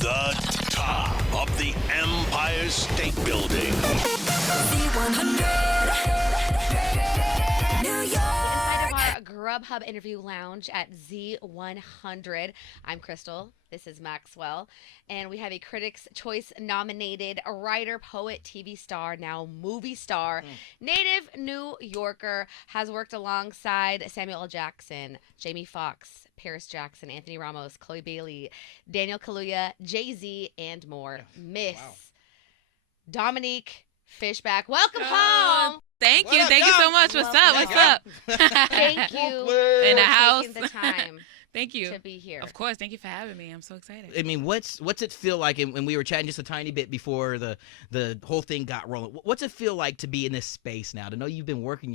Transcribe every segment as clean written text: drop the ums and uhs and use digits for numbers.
The top of the Empire State Building. New York. Inside of our Grubhub interview lounge at Z100. I'm Crystal. This is Maxwell. And we have a Critics' Choice nominated writer, poet, TV star, now movie star, native New Yorker, has worked alongside Samuel L. Jackson, Jamie Foxx, Paris Jackson, Anthony Ramos, Chloe Bailey, Daniel Kaluuya, Jay-Z, and more. Miss Dominique Fishback. Welcome home. Thank you. Thank you so much. What's up? What's up? Thank you In the for house. taking the time Thank you. to be here. Of course. Thank you for having me. I'm so excited. I mean, what's it feel like? And we were chatting just a tiny bit before the whole thing got rolling. What's it feel like to be in this space now? To know you've been working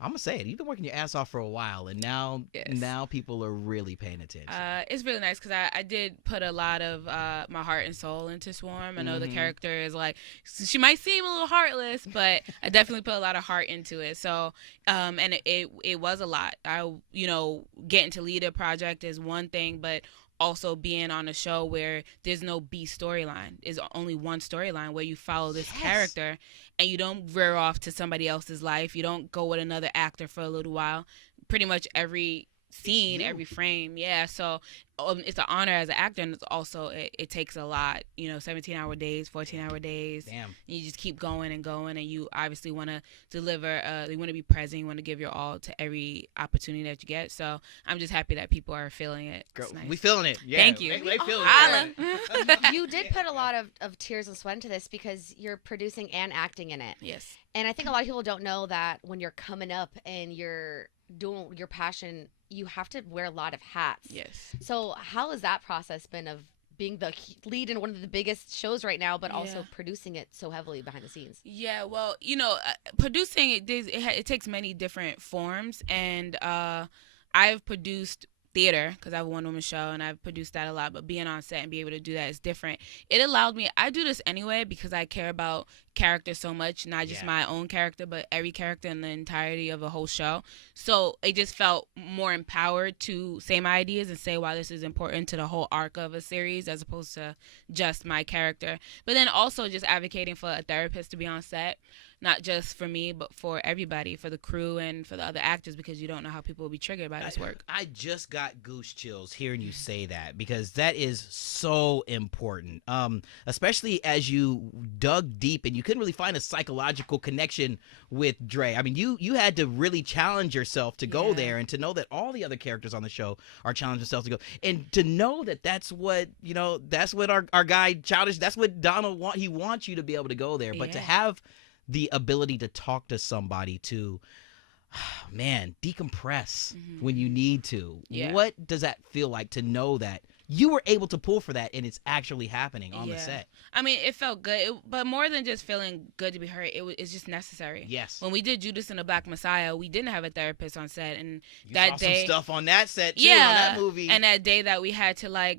I'm gonna say it. You've been working your ass off for a while, and now people are really paying attention. It's really nice because I did put a lot of my heart and soul into Swarm. I know the character is like, she might seem a little heartless, but I definitely put a lot of heart into it. So, and it was a lot. Getting to lead a project is one thing, but also being on a show where there's no B storyline. There's only one storyline where you follow this character and you don't veer off to somebody else's life. You don't go with another actor for a little while. Pretty much every scene, every frame. Yeah. So it's an honor as an actor, and it's also, it takes a lot, 17-hour days, 14-hour days. Damn. You just keep going, and you obviously want to deliver, you want to be present, you want to give your all to every opportunity that you get. So I'm just happy that people are feeling it. Girl, Nice. we feeling it. Yeah, Thank you. They feeling Holla. it. You did put a lot of tears and sweat into this because you're producing and acting in it. Yes. And I think a lot of people don't know that when you're coming up and you're doing your passion, you have to wear a lot of hats. Yes. So how has that process been of being the lead in one of the biggest shows right now, but also producing it so heavily behind the scenes? Yeah, well, producing it takes many different forms, and I've produced theater because I have a one-woman show and I've produced that a lot, but being on set and be able to do that is different. It allowed me, I do this anyway because I care about character so much, not just my own character, but every character in the entirety of a whole show. So it just felt more empowered to say my ideas and say why this is important to the whole arc of a series as opposed to just my character. But then also just advocating for a therapist to be on set, not just for me, but for everybody, for the crew and for the other actors, because you don't know how people will be triggered by this work. I just got goose chills hearing you say that, because that is so important, especially as you dug deep and you couldn't really find a psychological connection with Dre. I mean, you had to really challenge yourself to go there, and to know that all the other characters on the show are challenging themselves to go, and to know that that's what our guy Childish, that's what Donald he wants you to be able to go there, but to have the ability to talk to somebody to, decompress when you need to. Yeah. What does that feel like to know that you were able to pull for that and it's actually happening on the set? I mean, it felt good, but more than just feeling good to be heard, it's just necessary. Yes. When we did Judas and the Black Messiah, we didn't have a therapist on set, and you that saw day, some stuff on that set too, on that movie. And that day that we had to I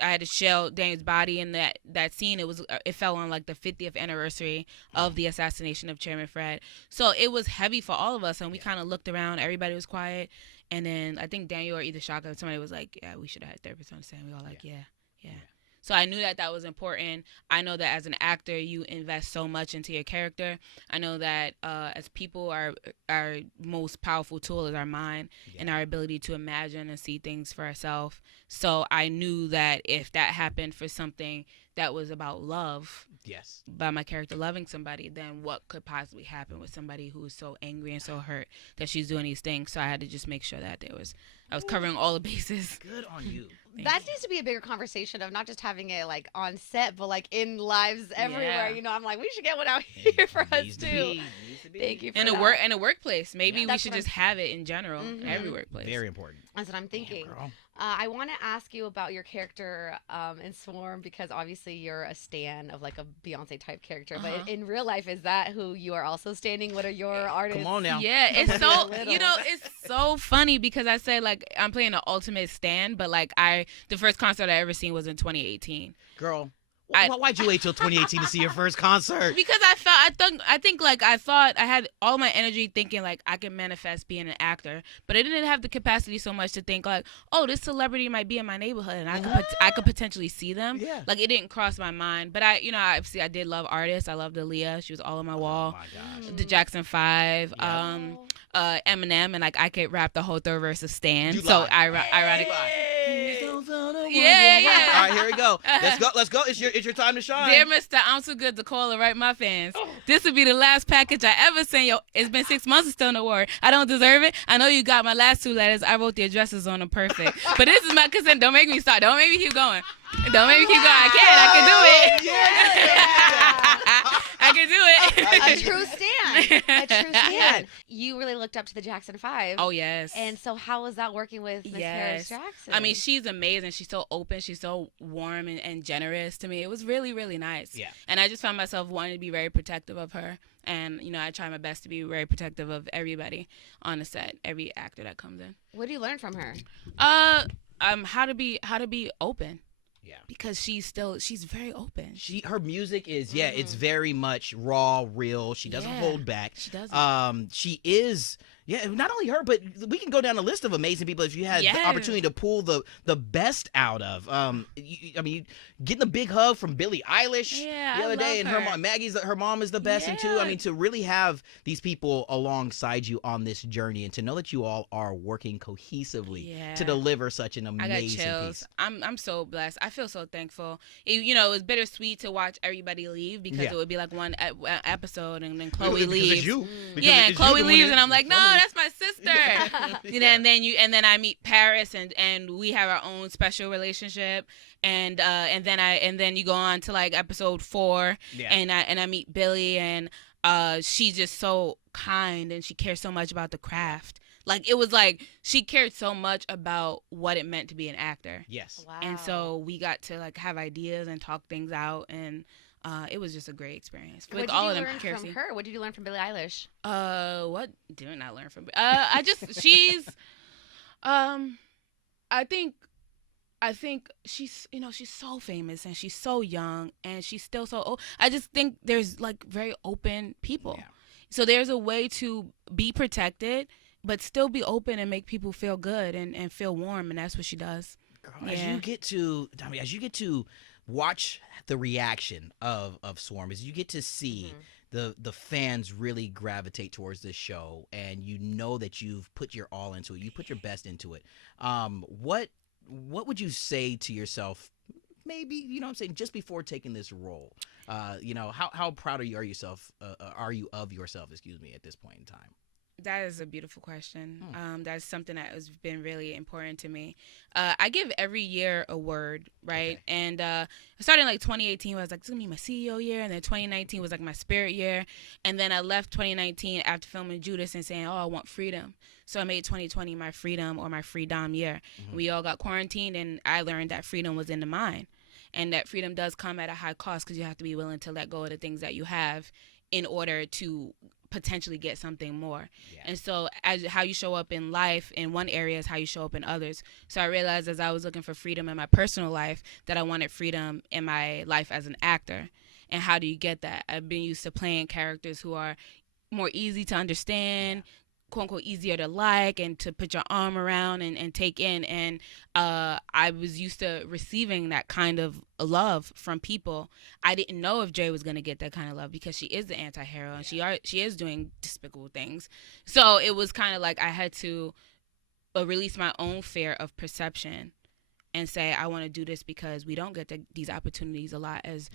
had to shell Daniel's body in that scene. It fell on like the 50th anniversary of the assassination of Chairman Fred. So it was heavy for all of us, and we kind of looked around. Everybody was quiet. And then I think Daniel or either Shaka, somebody was like, yeah, we should have had therapists on the set. And we all like, yeah. So I knew that was important. I know that as an actor, you invest so much into your character. I know that as people, our most powerful tool is our mind and our ability to imagine and see things for ourselves. So I knew that if that happened for something that was about love, by my character loving somebody, then what could possibly happen with somebody who is so angry and so hurt that she's doing these things? So I had to just make sure that I was covering all the bases. Good on you. That needs to be a bigger conversation of not just having it like on set, but like in lives everywhere. I'm like, we should get one out here for us too. Thank you for that. In a workplace. Maybe we should just have it in general in every workplace. Very important. That's what I'm thinking. I want to ask you about your character in Swarm, because obviously you're a stan of like a Beyonce type character, but in real life, is that who you are also standing? What are your artists? Come on now. Yeah, it's so it's so funny because I say like I'm playing the ultimate stan, but like the first concert I ever seen was in 2018. Girl, Why'd you wait till 2018 to see your first concert? Because I think like I thought I had all my energy thinking like I can manifest being an actor, but I didn't have the capacity so much to think like, oh, this celebrity might be in my neighborhood and I could potentially see them. Yeah. Like it didn't cross my mind, but I did love artists. I loved Aaliyah. She was all on my wall. Oh my gosh. The Jackson 5, Eminem, and like I could rap the whole third verse of Stan. So ironically. Yeah. All right, here we go. Let's go. It's your time to shine. Dear Mr. I'm too good to call or write my fans. This would be the last package I ever sent. Yo, it's been 6 months and still no word. I don't deserve it. I know you got my last 2 letters. I wrote the addresses on them perfect. But this is my consent. Don't make me stop. Don't make me keep going. Don't make me keep going. I can do it. I can do it. A true stand. A true stand. You really looked up to the Jackson 5. Oh, yes. And so how was that working with Miss Paris Jackson? I mean, she's amazing. She's so open. She's so warm and generous to me. It was really, really nice. Yeah. And I just found myself wanting to be very protective of her. And, I try my best to be very protective of everybody on the set, every actor that comes in. What do you learn from her? How to be open. Yeah. Because she's very open. Her music is it's very much raw, real. She doesn't hold back. She doesn't. She is not only her, but we can go down a list of amazing people if you had the opportunity to pull the best out of. Getting a big hug from Billie Eilish the other day, and her mom, her mom is the best, and too. I mean, to really have these people alongside you on this journey, and to know that you all are working cohesively to deliver such an amazing I got chills. piece. I'm so blessed. I feel so thankful. It was bittersweet to watch everybody leave because it would be like one episode, and then Chloe leaves. And Chloe leaves, and I'm like, no, that's my sister. And then I meet Paris, and we have our own special relationship. And then you go on to like episode 4, and I meet Billie, and she's just so kind, and she cares so much about the craft. Like it was like she cared so much about what it meant to be an actor. Yes. Wow. And so we got to like have ideas and talk things out, and it was just a great experience with all of them. What did you learn from her? What did you learn from Billie Eilish? What did I learn from? She's, I think she's so famous, and she's so young, and she's still so old. I just think there's like very open people. Yeah. So there's a way to be protected, but still be open and make people feel good and feel warm, and that's what she does. Girl, as you get to watch the reaction of Swarm, as you get to see the fans really gravitate towards this show, and you know that you've put your all into it, you put your best into it. What would you say to yourself, maybe, just before taking this role? How proud are you of yourself, at this point in time? That is a beautiful question. That's something that has been really important to me. I give every year a word, right? Okay. And I started in like 2018, where I was like, it's going to be my CEO year. And then 2019 was like my spirit year. And then I left 2019 after filming Judas and saying, I want freedom. So I made 2020 my freedom or my freedom year. We all got quarantined, and I learned that freedom was in the mind. And that freedom does come at a high cost, because you have to be willing to let go of the things that you have in order to potentially get something more. And so how you show up in life in one area is how you show up in others. So I realized as I was looking for freedom in my personal life that I wanted freedom in my life as an actor. And how do you get that? I've been used to playing characters who are more easy to understand, quote unquote easier to like and to put your arm around and take in, and I was used to receiving that kind of love from people. I didn't know if Jay was going to get that kind of love, because she is the anti-hero, and she is doing despicable things. So it was kind of like I had to release my own fear of perception and say, I want to do this because we don't get these opportunities a lot as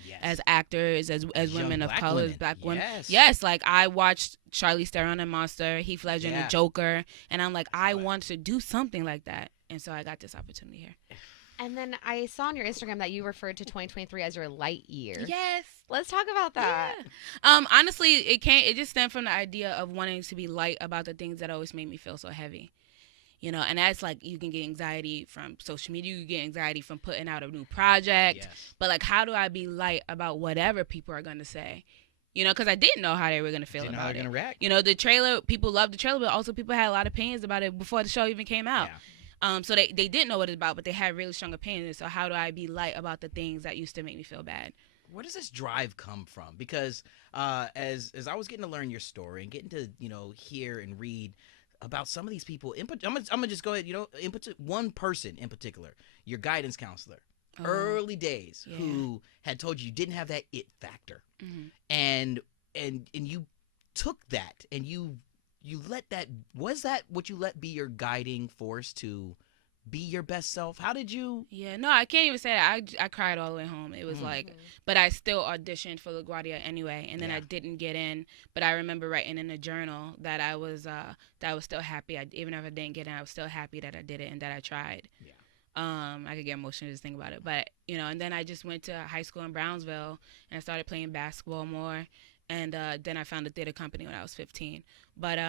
actors, as women of color, black women. Yes, like I watched Charlize Theron in Monster, Heath Ledger in The Joker, and I'm like, I want to do something like that. And so I got this opportunity here. And then I saw on your Instagram that you referred to 2023 as your light year. Yes. Let's talk about that. Yeah. Honestly, it just stemmed from the idea of wanting to be light about the things that always made me feel so heavy. And that's like, you can get anxiety from social media, you get anxiety from putting out a new project, but like, how do I be light about whatever people are going to say? Because I didn't know how they were going to feel about it. React. The trailer, people loved the trailer, but also people had a lot of opinions about it before the show even came out. So they didn't know what it's about, but they had really strong opinions. So how do I be light about the things that used to make me feel bad? Where does this drive come from? Because as I was getting to learn your story and getting to hear and read about some of these people, I'm gonna just go ahead, input to one person in particular, your guidance counselor, early days, who had told you didn't have that it factor, and you took that and you let that, was that what you let be your guiding force to be your best self? How did you? Yeah, no, I can't even say that. I cried all the way home. It was like, but I still auditioned for LaGuardia anyway, and then I didn't get in. But I remember writing in a journal that I was still happy. Even if I didn't get in, I was still happy that I did it and that I tried. Yeah. I could get emotional just thinking about it, but and then I just went to high school in Brownsville and I started playing basketball more. And then I found a theater company when I was 15. But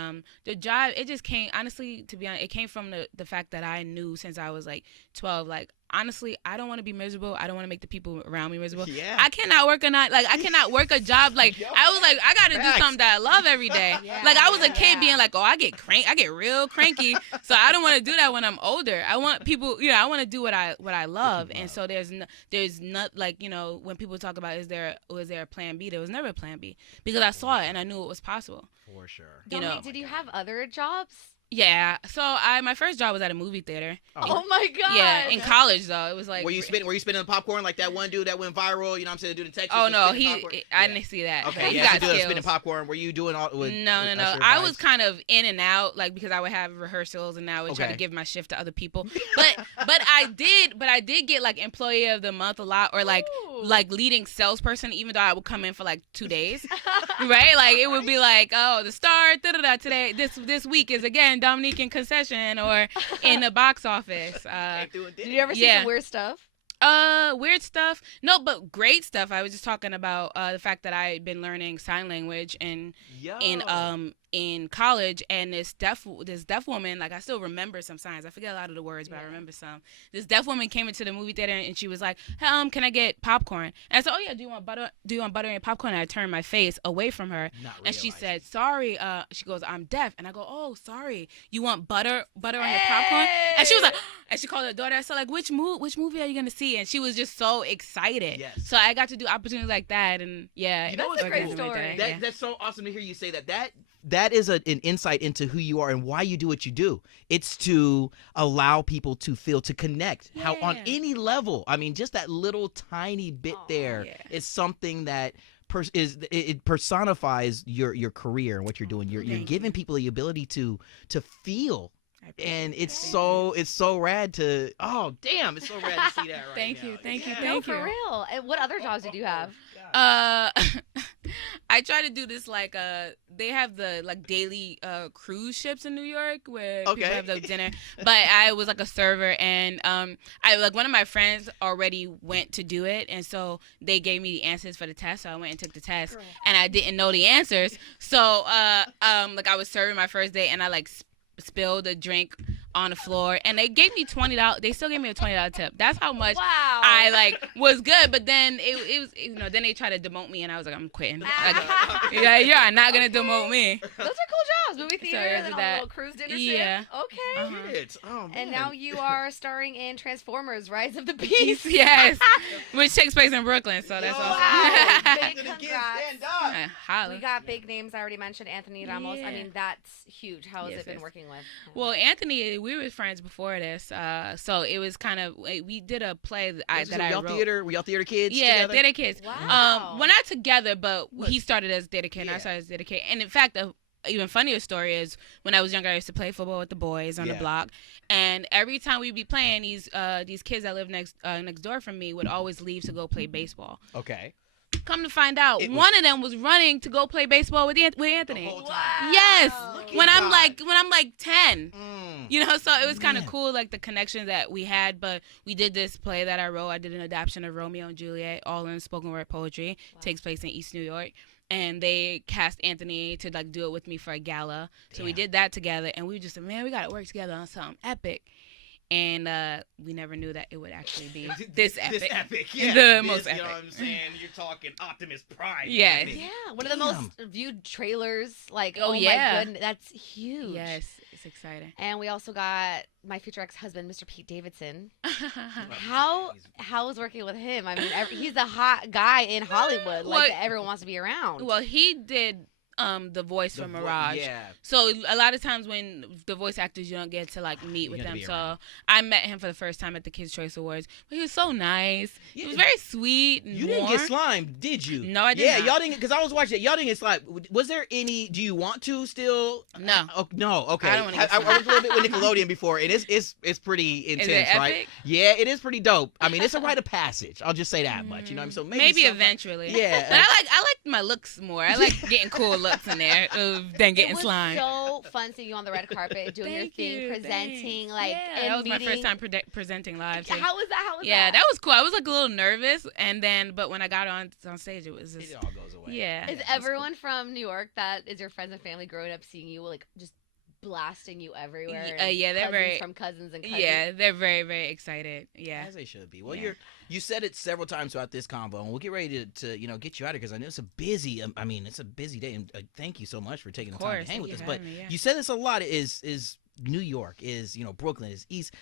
the drive, it just came, honestly, to be honest, it came from the fact that I knew since I was like 12, like, honestly, I don't want to be miserable. I don't want to make the people around me miserable. Yeah. I cannot work I cannot work a job. Like, I was like, I got to do something that I love every day. Like, I was a kid being like, oh, I get real cranky. So I don't want to do that when I'm older. I want people, I want to do what I love. And so there's not like, when people talk about, was there a plan B? There was never a plan B because I saw it and I knew it was possible. For sure. Dominique, did you have other jobs? Yeah, so my first job was at a movie theater. Oh my god! Yeah, in college though, it was like. Were you spinning the popcorn like that one dude that went viral? You know what I'm saying? The dude in Texas. Oh no, I didn't see that. Okay, he got skills. spinning popcorn. Were you doing all? No. I was kind of in and out, like because I would have rehearsals and I would try to give my shift to other people. But I did get like employee of the month a lot, or like leading salesperson, even though I would come in for like 2 days, right? Like it would be like, oh, the star today this week is again Dominique in concession or in the box office. Did you ever see some weird stuff? Weird stuff. No, but great stuff. I was just talking about the fact that I had been learning sign language in college, and this deaf woman, like I still remember some signs. I forget a lot of the words, but I remember some. This deaf woman came into the movie theater and she was like, "Hey, can I get popcorn?" And I said, "Oh yeah, do you want butter and popcorn?" And I turned my face away from her, and she said, "Sorry." She goes, "I'm deaf," and I go, "Oh, sorry. You want butter on your popcorn?" And she was like, and she called her daughter. I said, like, which movie are you gonna see? And she was just so excited. Yes. So I got to do opportunities like that, and yeah, that's a great story. That's so awesome to hear you say that. That is an insight into who you are and why you do what you do. It's to allow people to connect. How on any level. I mean, just that little tiny bit is something that it personifies your career and what you're doing. You're giving people the ability to feel. And it's so rad to it's so rad to see that right now. Thank you. No, for real. And what other jobs did you have? I try to do this like they have the like daily cruise ships in New York where people have the dinner. But I was like a server, and I like one of my friends already went to do it, and so they gave me the answers for the test. So I went and took the test, and I didn't know the answers. So like I was serving my first day, and I like spilled a drink on the floor, and they gave me $20. They still gave me a $20 tip. That's how much I like was good. But then it was then they tried to demote me, and I was like, I'm quitting. Like, you're not gonna demote me. Those are cool jobs. Movie theater, and then on a little cruise dinner. Yeah. Okay. Oh, and now you are starring in Transformers: Rise of the Beast. Yes, which takes place in Brooklyn. So that's awesome. Wow. Big congrats. Holla. We got big names. I already mentioned Anthony Ramos. I mean, that's huge. How has it been working with? Well, Anthony, we were friends before this, so it was kind of, we did a play that I wrote. Were y'all theater kids? Yeah, together? theater kids. Wow. We're not together, but he started as theater kid, and I started as theater kid. And in fact, the even funnier story is when I was younger, I used to play football with the boys on the block, and every time we'd be playing, these kids that live next door from me would always leave to go play baseball. Okay. Come to find out, one of them was running to go play baseball with Anthony. The whole time. Yes, when I'm like 10. So it was kind of cool, like the connection that we had. But we did this play that I wrote. I did an adaptation of Romeo and Juliet, all in spoken word poetry. Takes place in East New York. And they cast Anthony to like do it with me for a gala. So we did that together, and we were just like, man, we got to work together on something epic. And we never knew that it would actually be this epic. This epic, yeah. The most epic. You know what I'm saying? You're talking Optimus Prime. Yes. Epic. Yeah, one of the most viewed trailers. Like, oh my yeah. goodness, that's huge. Yes, it's exciting. And we also got my future ex-husband, Mr. Pete Davidson. How was working with him? I mean, he's a hot guy in Hollywood, like that everyone wants to be around. Well, he did the voice for Mirage. Yeah. So a lot of times when the voice actors, you don't get to like meet with them. So I met him for the first time at the Kids Choice Awards. But he was so nice. He was very sweet and You didn't get slimed, did you? No, I didn't. Yeah, y'all didn't, because I was watching it. Y'all didn't get slimed. Was there any? Do you want to still? No. No. Okay. I don't wanna get I worked a little bit with Nickelodeon before, and it's pretty intense, Is it right? epic? Yeah, it is pretty dope. I mean, it's a rite of passage. I'll just say that much. You know what I mean? So maybe something- eventually. Yeah. But I like my looks more. I like getting cool looks in there than getting it was slimed. so fun seeing you on the red carpet doing your Thank thing, you, presenting, thanks. like, yeah, and that was my meeting. first time presenting live. Too. How was that? Yeah, that was cool. I was like a little nervous, but when I got on stage, it was just, It all goes away. yeah. Is everyone from New York that is your friends and family growing up seeing you, like, just blasting you everywhere? Yeah, they're very from cousins and cousins. Yeah, they're very, very excited. Yeah, As they should be. Well, Yeah. you said it several times throughout this convo, and we'll get ready to get you out of here because I know it's a busy. It's a busy day, and thank you so much for taking the time to hang with us. But you said this a lot. Is New York, is Brooklyn, is East.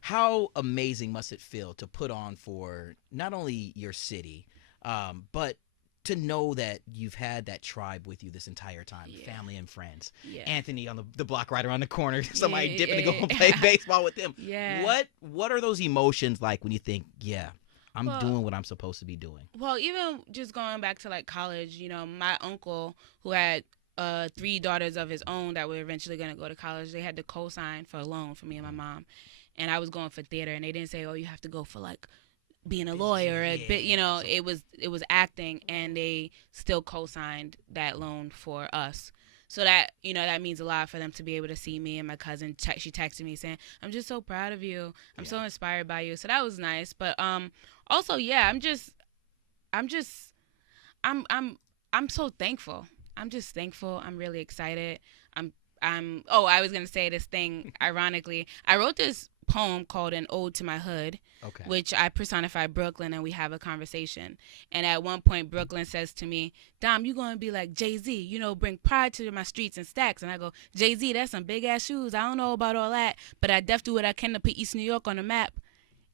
How amazing must it feel to put on for not only your city, but to know that you've had that tribe with you this entire time, family and friends. Yeah. Anthony on the block right around the corner, somebody Yeah, dipping yeah, to go yeah. play baseball with them. Yeah. What are those emotions like when you think, I'm Well- doing what I'm supposed to be doing? Well, even just going back to like college, my uncle who had 3 daughters of his own that were eventually going to go to college, they had to co-sign for a loan for me and my mom. And I was going for theater, and they didn't say, oh, you have to go for like being a lawyer, it was acting, and they still co-signed that loan for us. So that, that means a lot for them to be able to see me and my cousin. She texted me saying, I'm just so proud of you. I'm so inspired by you. So that was nice. But also, I'm so thankful. I'm just thankful. I'm really excited. I was going to say this thing, ironically. I wrote this poem called An Ode to My Hood, which I personify Brooklyn, and we have a conversation. And at one point, Brooklyn says to me, Dom, you going to be like Jay-Z, bring pride to my streets and stacks. And I go, Jay-Z, that's some big-ass shoes. I don't know about all that, but I def do what I can to put East New York on the map.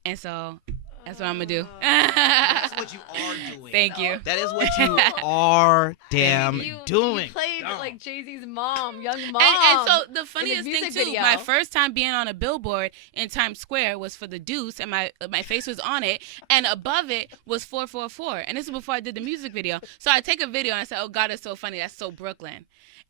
And so that's what I'm going to do. That's what you are doing. Thank you. That is what you are doing. You played like Jay-Z's mom, young mom. And so the in funniest the thing music too, video. my first time being on a billboard in Times Square was for the Deuce, and my face was on it, and above it was 444. And this is before I did the music video. So I take a video and I said, oh God, it's so funny. That's so Brooklyn.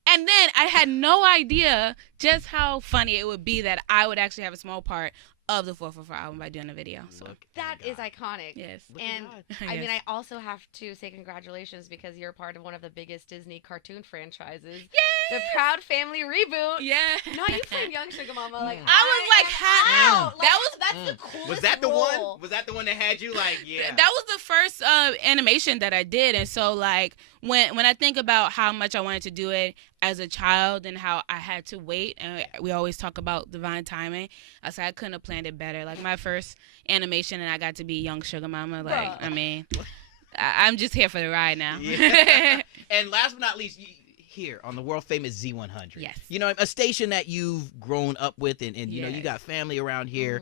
And then I had no idea just how funny it would be that I would actually have a small part of the 444 album by doing a video. So that is iconic. yes. And I Yes. mean, I also have to say congratulations because you're part of one of the biggest Disney cartoon franchises. The Proud Family reboot. Yeah. Not you playing young Sugar Mama. Like I was like, how? Like, that's the coolest Was that the role. one? Was that the one that had you like, That was the first animation that I did, and so like when I think about how much I wanted to do it as a child and how I had to wait, and we always talk about divine timing, I said I couldn't have planned it better. Like my first animation, and I got to be young Sugar Mama. Like Bruh. I mean, I'm just here for the ride now. Yeah. And last but not least, here on the world famous Z100. Yes. A station that you've grown up with, and you Yes. got family around here.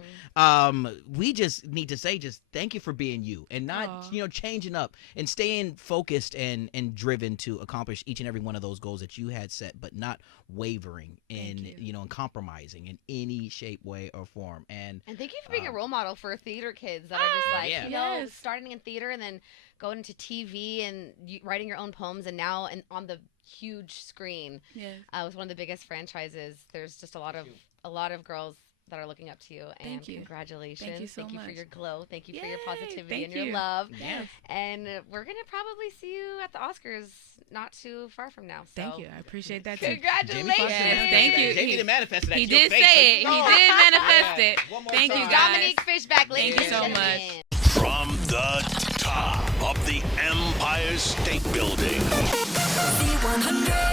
We just need to say just thank you for being you and not, changing up and staying focused and driven to accomplish each and every one of those goals that you had set, but not wavering and, and compromising in any shape, way, or form. And thank you for being a role model for theater kids that are just like, Yes. starting in theater and then going into TV and writing your own poems, and now on the huge screen with one of the biggest franchises. There's just a lot of girls that are looking up to you, and Thank you. Congratulations. Thank you so for much. your glow. Thank you for your Yay. positivity Thank and your you. love. Yeah. And we're going to probably see you at the Oscars not too far from now. So. Thank you. I appreciate that too. Congratulations. Yes, thank you. Jamie manifested that. He to your did face, say it. so He you know. did manifest it. One more Thank you, time. guys. Dominique Fishback, ladies Thank you and so gentlemen. much. From the top of the Empire State Building. Z100.